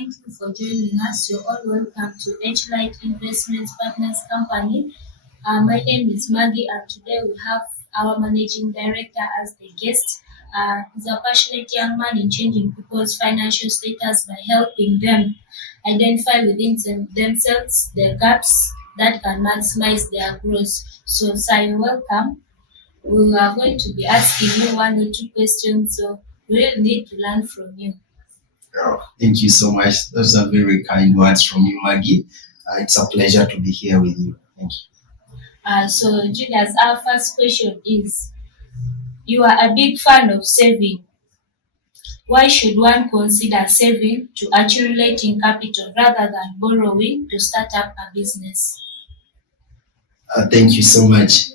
Thank you for joining us. You're all welcome to H Light Investments Partners Company. My name is Maggie, and today we have our managing director as the guest. He's a passionate young man in changing people's financial status by helping them identify within themselves the gaps that can maximize their growth. So, sir, you're welcome. We are going to be asking you one or two questions, so we'll need to learn from you. Oh, thank you so much. Those are very kind words from you, Maggie. It's a pleasure to be here with you. Thank you. So, Julius, our first question is, you are a big fan of saving. Why should one consider saving to accumulating capital rather than borrowing to start up a business? Thank you so much.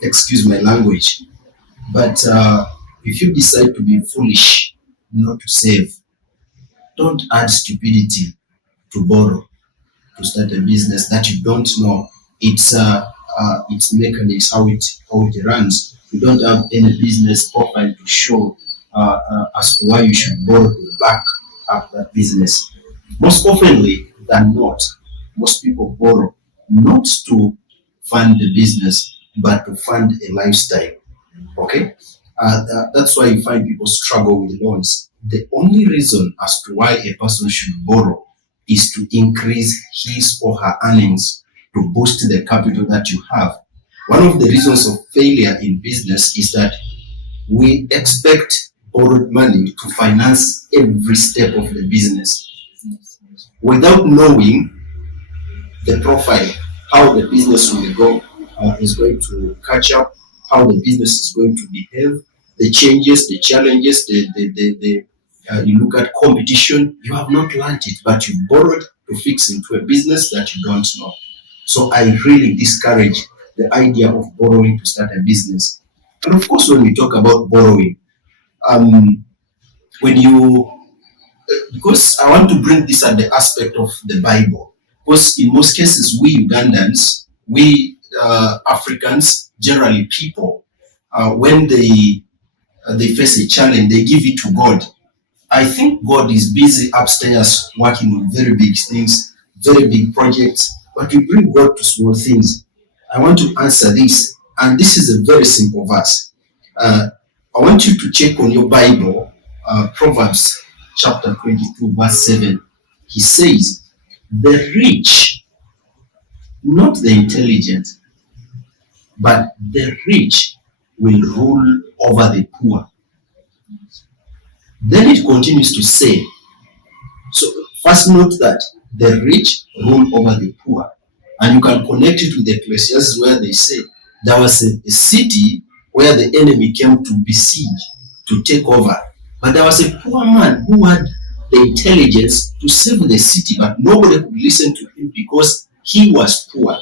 Excuse my language, but if you decide to be foolish not to save, don't add stupidity to borrow to start a business that you don't know its mechanics, how it runs. You don't have any business profile to show as to why you should borrow to back up that business. Most oftenly than not, most people borrow not to fund the business, but to fund a lifestyle. Okay? That's why you find people struggle with loans. The only reason as to why a person should borrow is to increase his or her earnings, to boost the capital that you have. One of the reasons of failure in business is that we expect borrowed money to finance every step of the business without knowing the profile, how the business will go, is going to catch up, how the business is going to behave, the changes, the challenges, you look at competition. You have not learned it, but you borrowed to fix into a business that you don't know. So I really discourage the idea of borrowing to start a business. And of course, when we talk about borrowing, because I want to bring this at the aspect of the Bible, because in most cases, we Ugandans, we Africans, generally people, when they face a challenge, they give it to God. I think God is busy upstairs working on very big things, very big projects, but we bring God to small things. I want to answer this, and this is a very simple verse. I want you to check on your Bible, Proverbs chapter 22, verse 7. He says, the rich, not the intelligent, but the rich will rule over the poor. Then it continues to say, so first note that the rich rule over the poor. And you can connect it with Ecclesiastes where they say there was a city where the enemy came to besiege, to take over. But there was a poor man who had the intelligence to save the city, but nobody could listen to him because he was poor.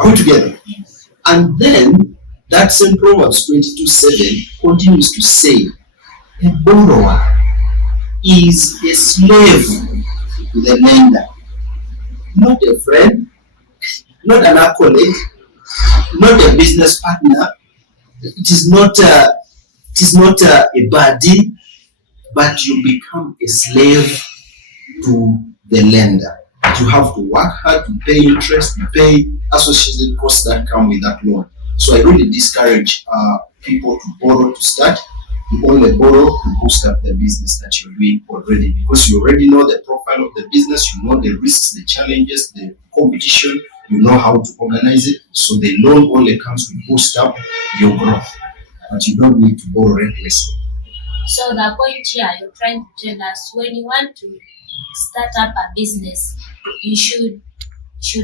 Are we together? And then that same Proverbs 22:7 continues to say, a borrower is a slave to the lender, not a friend, not an accolade, not a business partner. It is not a buddy, but you become a slave to the lender. You have to work hard to pay interest, to pay associated costs that come with that loan. So I really discourage people to borrow to start. You only borrow to boost up the business that you're doing already, because you already know the profile of the business, you know the risks, the challenges, the competition, you know how to organize it. So the loan only comes to boost up your growth, but you don't need to borrow recklessly. So the point here you're trying to tell us, when you want to start up a business, you should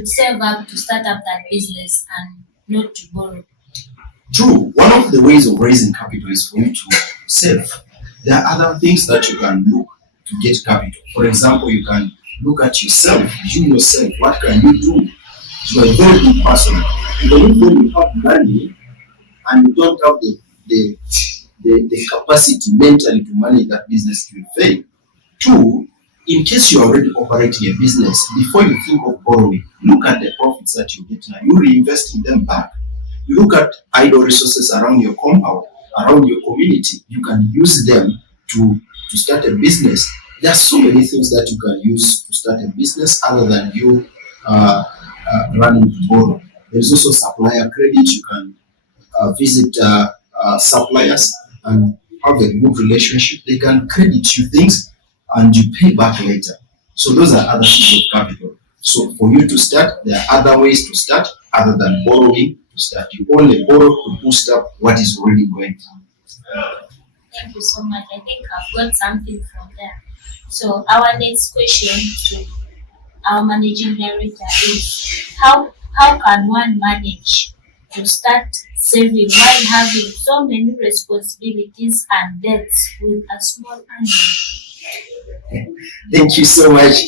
save up to start up that business and not to borrow. True. One of the ways of raising capital is for you to save. There are other things that you can look to get capital. For example, you can look at yourself, what can you do? You are a very big person. Even when you have money and you don't have the capacity mentally to manage that business, to fail. Two, in case you are already operating a business, before you think of borrowing, look at the profits that you get now. You reinvest in them back. You look at idle resources around your compound, around your community. You can use them to to start a business, there are so many things that you can use to start a business other than you running to borrow. There is also supplier credit. You can visit suppliers and have a good relationship. They can credit you things and you pay back later. So those are other sources of capital. So for you to start, there are other ways to start other than borrowing to start. You only borrow to boost up what is already going on. Thank you so much. I think I've got something from there. So our next question to our managing director is how can one manage to start saving while having so many responsibilities and debts with a small earning? Thank you so much.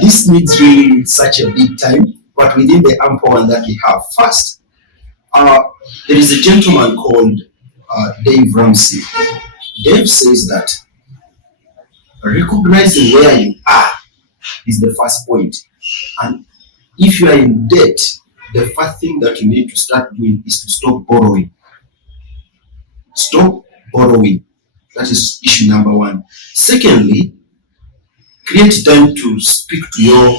This needs really such a big time, but within the ample one that we have. First, uh, there is a gentleman called Dave Ramsey. Dave says that recognizing where you are is the first point. And if you are in debt, the first thing that you need to start doing is to stop borrowing. Stop borrowing. That is issue number one. Secondly, create time to speak to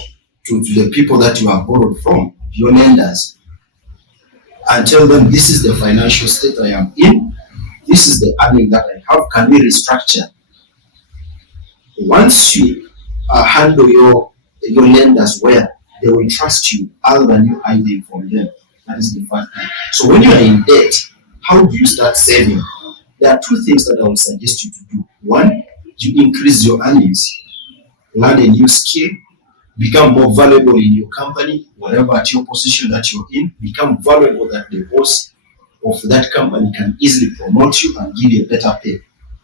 the people that you have borrowed from, your lenders, and tell them this is the financial state I am in, this is the earning that I have. Can we restructure? Once you handle your lenders well, they will trust you other than you hiding from them. That is the first thing. So when you are in debt, how do you start saving? There are two things that I would suggest you to do. One, you increase your earnings, learn a new skill, become more valuable in your company, whatever at your position that you're in, become valuable that the boss of that company can easily promote you and give you a better pay.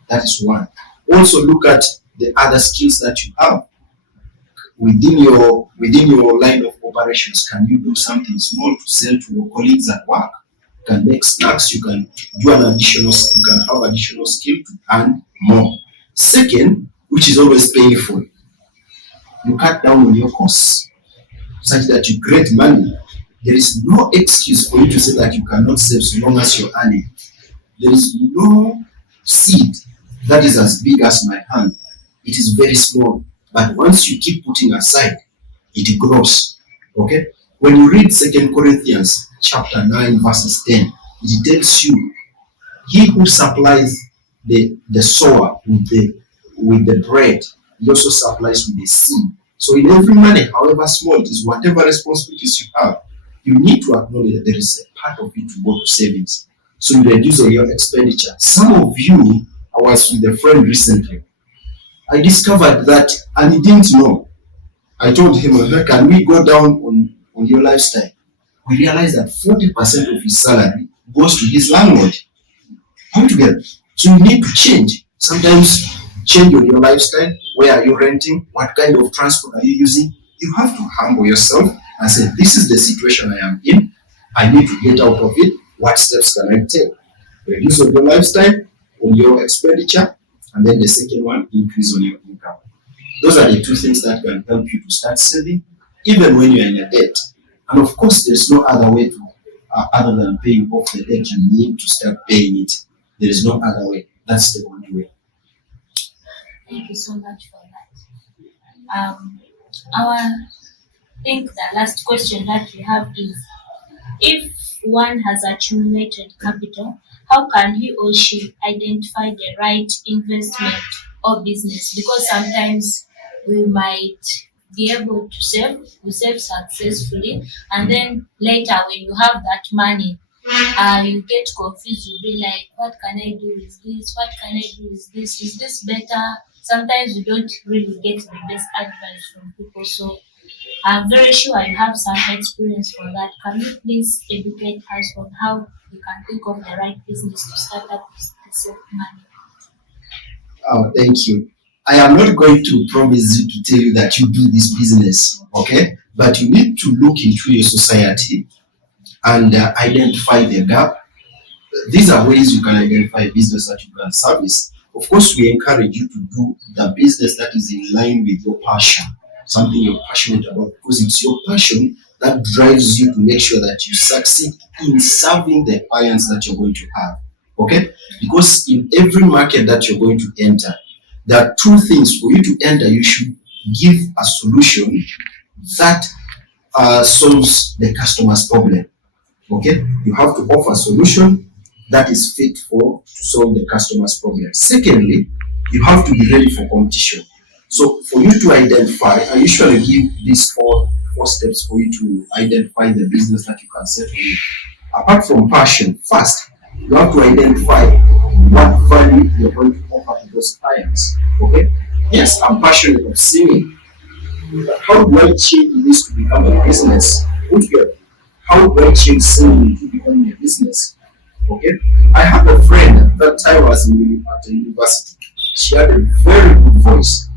That is one. Also look at the other skills that you have within your line of operations. Can you do something small to sell to your colleagues at work? You can make snacks, you can do an additional, you can have additional skill to earn more. Second, which is always painful, you cut down on your costs such that you create money. There is no excuse for you to say that you cannot save so long as you're earning. There is no seed that is as big as my hand. It is very small, but once you keep putting aside, it grows. Okay? When you read 2 Corinthians chapter 9, verses 10, it tells you, he who supplies the sower with the bread, he also supplies with the seed. So in every money, however small it is, whatever responsibilities you have, you need to acknowledge that there is a part of it to go to savings. So you reduce your expenditure. Some of you, I was with a friend recently. I discovered that, and he didn't know. I told him, can we go down on your lifestyle? We realized that 40% of his salary goes to his landlord. How to get? So you need to change. Sometimes change on your lifestyle. Where are you renting? What kind of transport are you using? You have to humble yourself and say, this is the situation I am in. I need to get out of it. What steps can I take? Reduce on your lifestyle, on your expenditure, and then the second one, increase on your income. Those are the two things that can help you to start saving, even when you're in a debt. And of course, there's no other way to, other than paying off the debt. You need to start paying it. There is no other way. That's the only way. Thank you so much for that. Our think the last question that we have is, if one has accumulated capital, how can he or she identify the right investment or business? Because sometimes we might be able to save, we save successfully, and then later when you have that money, you get confused. You'll be like, what can I do with this? What can I do with this? Is this better? Sometimes you don't really get the best advice from people. So I'm very sure you have some experience for that. Can you please educate us on how we can think of the right business to start up to save money? Oh, thank you. I am not going to promise you to tell you that you do this business, okay? But you need to look into your society and identify the gap. These are ways you can identify business that you can service. Of course, we encourage you to do the business that is in line with your passion, something you're passionate about, because it's your passion that drives you to make sure that you succeed in serving the clients that you're going to have. Okay? Because in every market that you're going to enter, There are two things for you to enter. You should give a solution that solves the customer's problem. Okay, you have to offer a solution that is fit to solve the customer's problem. Secondly, you have to be ready for competition. So for you to identify, I usually give these four steps for you to identify the business that you can set on. Apart from passion, first you have to identify what value you're going to offer to those clients. Okay, yes, I'm passionate of singing. How do I change this to become a business? Okay, how do I change singing to become a business? Okay, I have a friend at that time I was at the university. She had a very good voice.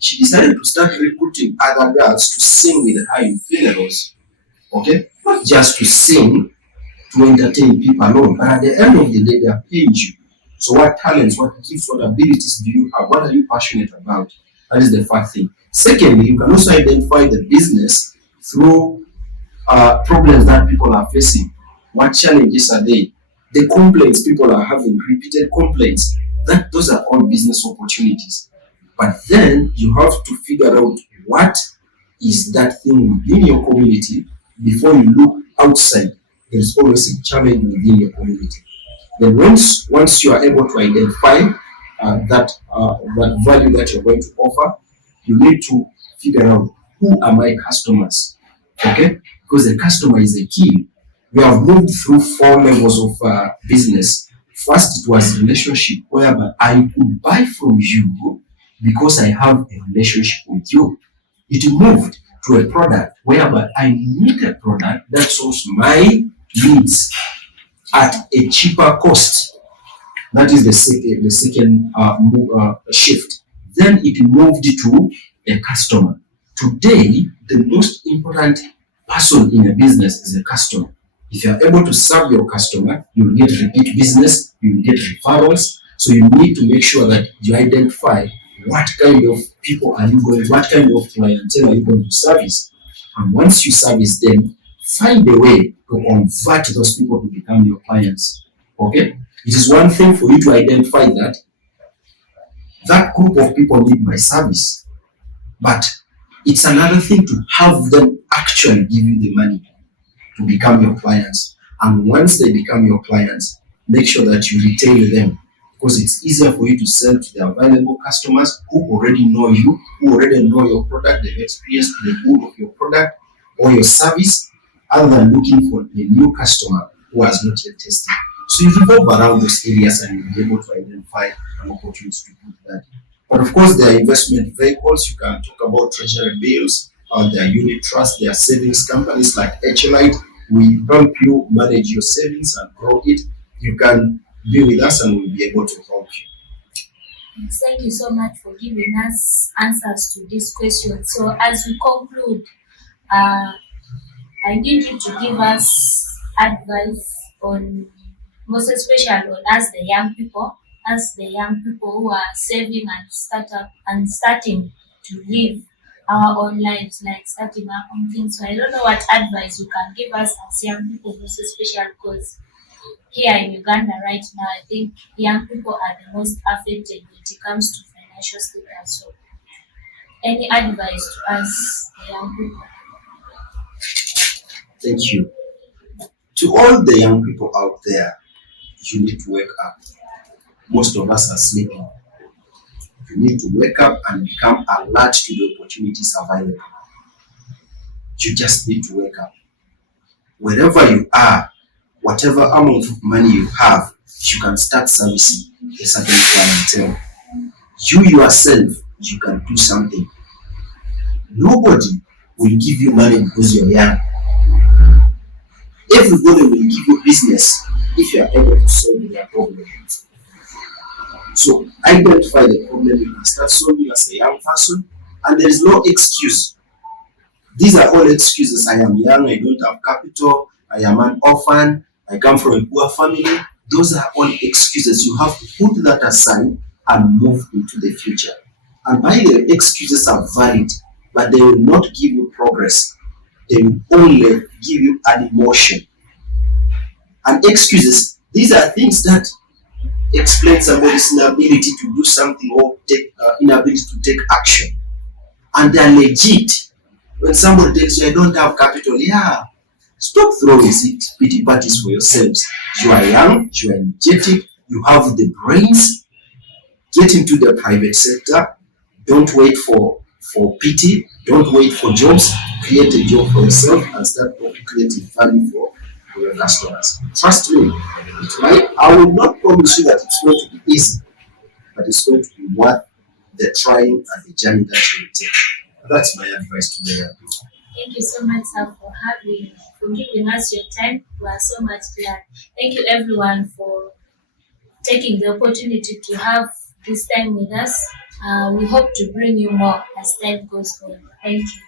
She decided to start recruiting other girls to sing with her in funerals. Okay, not just to sing to entertain people alone, but at the end of the day, they are paying you. So, what talents, what gifts, what abilities do you have? What are you passionate about? That is the first thing. Secondly, you can also identify the business through problems that people are facing. What challenges are they? The complaints people are having, repeated complaints. Those are all business opportunities. But then you have to figure out what is that thing within your community before you look outside. There is always a challenge within your community. Then once you are able to identify that value that you're going to offer, you need to figure out who are my customers. Okay, because the customer is the key. We have moved through 4 levels of business. First, it was relationship, whereby I could buy from you because I have a relationship with you. It moved to a product whereby I need a product that solves my needs at a cheaper cost. That is the second shift. Then it moved to a customer. Today, the most important person in a business is a customer. If you are able to serve your customer, you will get repeat business, you will get referrals. So you need to make sure that you identify what kind of people are you going, what kind of clientele are you going to service. And once you service them, find a way to convert those people to become your clients. Okay? It is one thing for you to identify that group of people need my service. But it's another thing to have them actually give you the money to become your clients. And once they become your clients, make sure that you retain them, because it's easier for you to sell to the available customers who already know you, who already know your product, they've experienced the good of your product or your service, other than looking for a new customer who has not yet tested. So you revolve around those areas and you'll be able to identify an opportunity to do that. But of course, there are investment vehicles. You can talk about treasury bills, there are unit trusts, there are savings companies like HLite. We help you manage your savings and grow it. You can be with us and we'll be able to help you. Thank you so much for giving us answers to this question. So as we conclude, I need you to give us advice on, most especially on us the young people, who are saving and starting to live our own lives, like starting our own things. So I don't know what advice you can give us as young people, most especially because here in Uganda right now, I think young people are the most affected when it comes to financial status. So any advice to us, the young people? Thank you. To all the young people out there, you need to wake up. Most of us are sleeping. You need to wake up and become alert to the opportunities available. You just need to wake up. Wherever you are, whatever amount of money you have, you can start servicing a certain clientele. You yourself, you can do something. Nobody will give you money because you're young. Everybody will give you business if you are able to solve their problem. So identify the problem you can start solving as a young person, and there is no excuse. These are all excuses. I am young, I don't have capital, I am an orphan, I come from a poor family. Those are all excuses. You have to put that aside and move into the future. And by the way, excuses are valid, but they will not give you progress. They will only give you an emotion. And excuses, these are things that explain somebody's inability to do something or inability to take action, and they're legit. When somebody tells you, I don't have capital, yeah, stop throwing pity parties for yourselves. You are young, you are energetic, you have the brains. Get into the private sector. Don't wait for pity. Don't wait for jobs. Create a job for yourself and start creating value for your customers. Trust me, I will not promise you that it's going to be easy, but it's going to be worth the trying and the journey that you will take. That's my advice to the young people. Thank you so much, sir, for giving us your time. We are so much glad. Thank you, everyone, for taking the opportunity to have this time with us. We hope to bring you more as time goes on. Thank you.